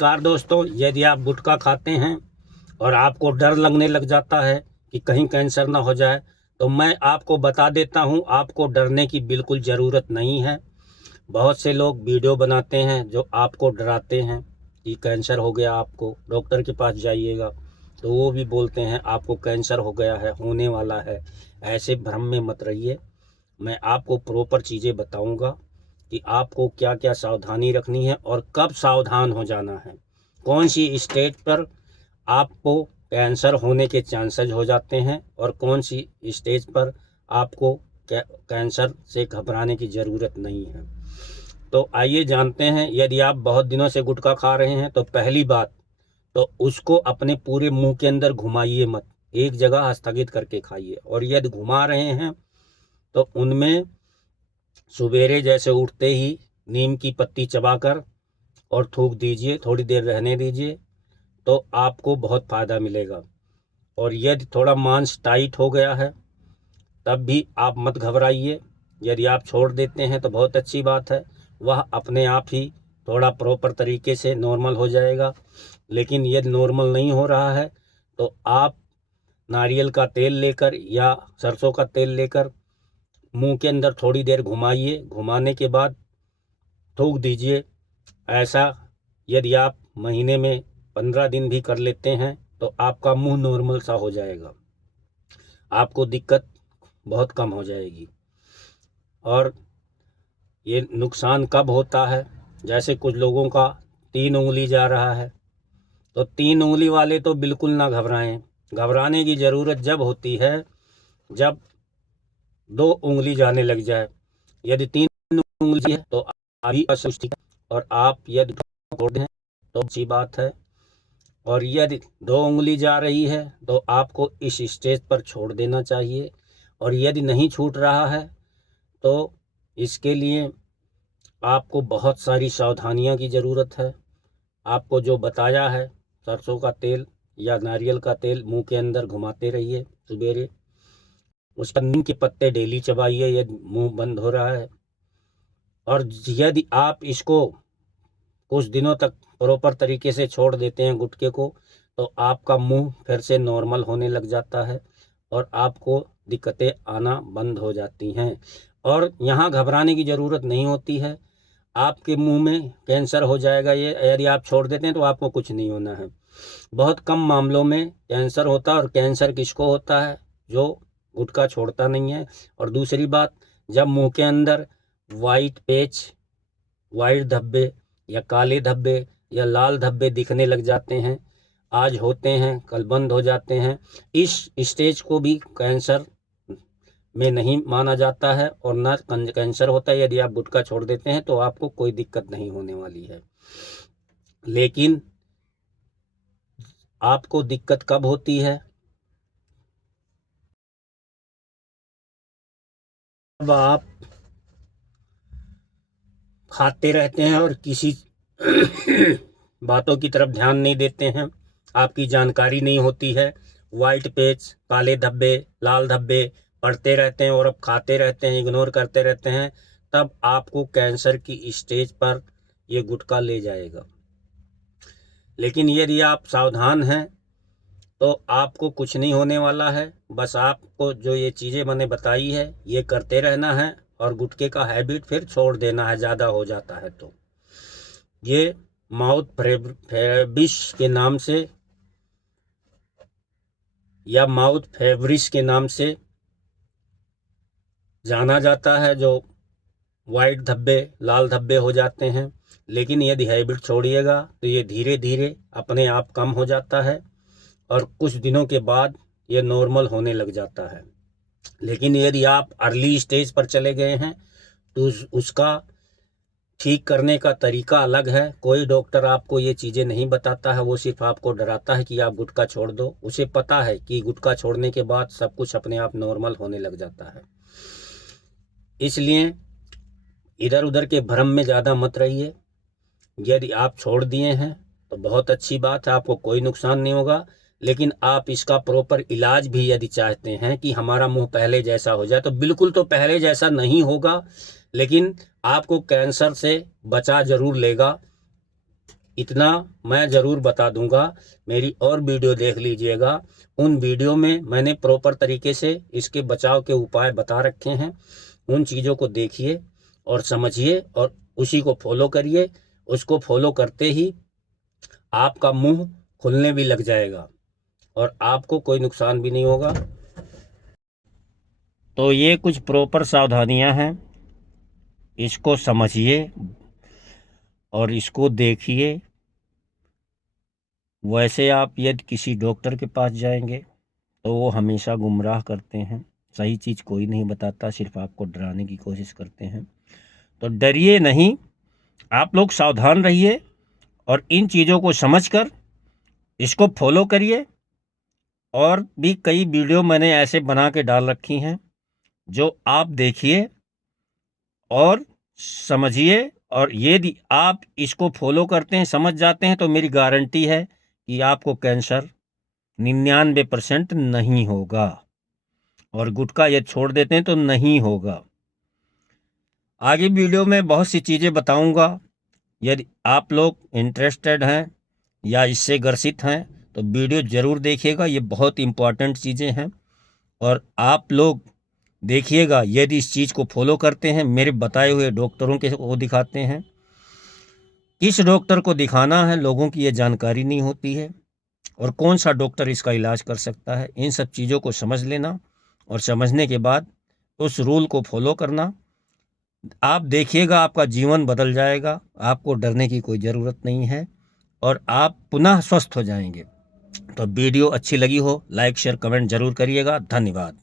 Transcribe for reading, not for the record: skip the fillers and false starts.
नमस्कार दोस्तों, यदि आप गुटखा खाते हैं और आपको डर लगने लग जाता है कि कहीं कैंसर ना हो जाए, तो मैं आपको बता देता हूं, आपको डरने की बिल्कुल ज़रूरत नहीं है। बहुत से लोग वीडियो बनाते हैं जो आपको डराते हैं कि कैंसर हो गया, आपको डॉक्टर के पास जाइएगा, तो वो भी बोलते हैं आपको कैंसर हो गया है, होने वाला है। ऐसे भ्रम में मत रहिए। मैं आपको प्रॉपर चीज़ें बताऊंगा कि आपको क्या क्या सावधानी रखनी है और कब सावधान हो जाना है। कौन सी स्टेज पर आपको कैंसर होने के चांसेस हो जाते हैं और कौन सी स्टेज पर आपको कैंसर से घबराने की ज़रूरत नहीं है। तो आइए जानते हैं। यदि आप बहुत दिनों से गुटखा खा रहे हैं तो पहली बात तो उसको अपने पूरे मुंह के अंदर घुमाइए मत, एक जगह स्थगित करके खाइए। और यदि घुमा रहे हैं तो उनमें सवेरे जैसे उठते ही नीम की पत्ती चबाकर और थूक दीजिए, थोड़ी देर रहने दीजिए, तो आपको बहुत फ़ायदा मिलेगा। और यदि थोड़ा मांस टाइट हो गया है तब भी आप मत घबराइए। यदि आप छोड़ देते हैं तो बहुत अच्छी बात है, वह अपने आप ही थोड़ा प्रॉपर तरीके से नॉर्मल हो जाएगा। लेकिन यदि नॉर्मल नहीं हो रहा है तो आप नारियल का तेल लेकर या सरसों का तेल लेकर मुंह के अंदर थोड़ी देर घुमाइए, घुमाने के बाद थूक दीजिए। ऐसा यदि आप महीने में 15 दिन भी कर लेते हैं तो आपका मुंह नॉर्मल सा हो जाएगा, आपको दिक्कत बहुत कम हो जाएगी। और ये नुकसान कब होता है, जैसे कुछ लोगों का 3 उंगली जा रहा है, तो 3 उंगली वाले तो बिल्कुल ना घबराएं। घबराने की ज़रूरत जब होती है जब 2 उंगली जाने लग जाए। यदि 3 उंगली है तो अभी असुस्ती है और आप यदि छोड़ दें तो अच्छी बात है। और यदि 2 उंगली जा रही है तो आपको इस स्टेज पर छोड़ देना चाहिए। और यदि नहीं छूट रहा है तो इसके लिए आपको बहुत सारी सावधानियों की ज़रूरत है। आपको जो बताया है, सरसों का तेल या नारियल का तेल मुंह के अंदर घुमाते रहिए सवेरे, उसका नीम के पत्ते डेली चबाइए यदि मुंह बंद हो रहा है। और यदि आप इसको कुछ दिनों तक प्रॉपर तरीके से छोड़ देते हैं गुटखे को, तो आपका मुंह फिर से नॉर्मल होने लग जाता है और आपको दिक्कतें आना बंद हो जाती हैं। और यहाँ घबराने की ज़रूरत नहीं होती है। आपके मुंह में कैंसर हो जाएगा ये यदि आप छोड़ देते हैं तो आपको कुछ नहीं होना है। बहुत कम मामलों में कैंसर होता है। और कैंसर किसको होता है? जो गुटखा छोड़ता नहीं है। और दूसरी बात, जब मुंह के अंदर वाइट पैच, वाइट धब्बे या काले धब्बे या लाल धब्बे दिखने लग जाते हैं, आज होते हैं कल बंद हो जाते हैं, इस स्टेज को भी कैंसर में नहीं माना जाता है और ना कैंसर होता है। यदि आप गुटखा छोड़ देते हैं तो आपको कोई दिक्कत नहीं होने वाली है। लेकिन आपको दिक्कत कब होती है? अब आप खाते रहते हैं और किसी बातों की तरफ ध्यान नहीं देते हैं, आपकी जानकारी नहीं होती है, वाइट पेच, काले धब्बे, लाल धब्बे पड़ते रहते हैं और अब खाते रहते हैं, इग्नोर करते रहते हैं, तब आपको कैंसर की स्टेज पर ये गुटखा ले जाएगा। लेकिन यदि आप सावधान हैं तो आपको कुछ नहीं होने वाला है। बस आपको जो ये चीज़ें मैंने बताई है ये करते रहना है और गुटखे का हैबिट फिर छोड़ देना है, ज़्यादा हो जाता है तो। ये माउथ फेब्रिस के नाम से या माउथ फेब्रिस के नाम से जाना जाता है, जो वाइट धब्बे, लाल धब्बे हो जाते हैं। लेकिन यदि हैबिट छोड़िएगा तो ये धीरे धीरे अपने आप कम हो जाता है और कुछ दिनों के बाद ये नॉर्मल होने लग जाता है। लेकिन यदि आप अर्ली स्टेज पर चले गए हैं तो उसका ठीक करने का तरीका अलग है। कोई डॉक्टर आपको ये चीज़ें नहीं बताता है, वो सिर्फ आपको डराता है कि आप गुटखा छोड़ दो। उसे पता है कि गुटखा छोड़ने के बाद सब कुछ अपने आप नॉर्मल होने लग जाता है। इसलिए इधर उधर के भ्रम में ज़्यादा मत रहिए। यदि आप छोड़ दिए हैं तो बहुत अच्छी बात है, आपको कोई नुकसान नहीं होगा। लेकिन आप इसका प्रॉपर इलाज भी यदि चाहते हैं कि हमारा मुंह पहले जैसा हो जाए, तो बिल्कुल तो पहले जैसा नहीं होगा, लेकिन आपको कैंसर से बचा जरूर लेगा। इतना मैं ज़रूर बता दूंगा। मेरी और वीडियो देख लीजिएगा, उन वीडियो में मैंने प्रॉपर तरीके से इसके बचाव के उपाय बता रखे हैं। उन चीज़ों को देखिए और समझिए और उसी को फॉलो करिए। उसको फॉलो करते ही आपका मुंह खुलने भी लग जाएगा और आपको कोई नुकसान भी नहीं होगा। तो ये कुछ प्रॉपर सावधानियां हैं, इसको समझिए और इसको देखिए। वैसे आप यदि किसी डॉक्टर के पास जाएंगे तो वो हमेशा गुमराह करते हैं, सही चीज़ कोई नहीं बताता, सिर्फ आपको डराने की कोशिश करते हैं। तो डरिए नहीं, आप लोग सावधान रहिए और इन चीज़ों को समझकर इसको फॉलो करिए। और भी कई वीडियो मैंने ऐसे बना के डाल रखी हैं जो आप देखिए और समझिए। और यदि आप इसको फॉलो करते हैं, समझ जाते हैं, तो मेरी गारंटी है कि आपको कैंसर 99% नहीं होगा और गुटखा ये छोड़ देते हैं तो नहीं होगा। आगे वीडियो में बहुत सी चीज़ें बताऊंगा। यदि आप लोग इंटरेस्टेड हैं या इससे ग्रसित हैं तो वीडियो ज़रूर देखिएगा, ये बहुत इम्पॉर्टेंट चीज़ें हैं। और आप लोग देखिएगा, यदि इस चीज़ को फॉलो करते हैं, मेरे बताए हुए डॉक्टरों के को दिखाते हैं। किस डॉक्टर को दिखाना है लोगों की ये जानकारी नहीं होती है, और कौन सा डॉक्टर इसका इलाज कर सकता है, इन सब चीज़ों को समझ लेना और समझने के बाद उस रूल को फॉलो करना। आप देखिएगा आपका जीवन बदल जाएगा, आपको डरने की कोई ज़रूरत नहीं है और आप पुनः स्वस्थ हो जाएंगे। तो वीडियो अच्छी लगी हो लाइक शेयर कमेंट ज़रूर करिएगा। धन्यवाद।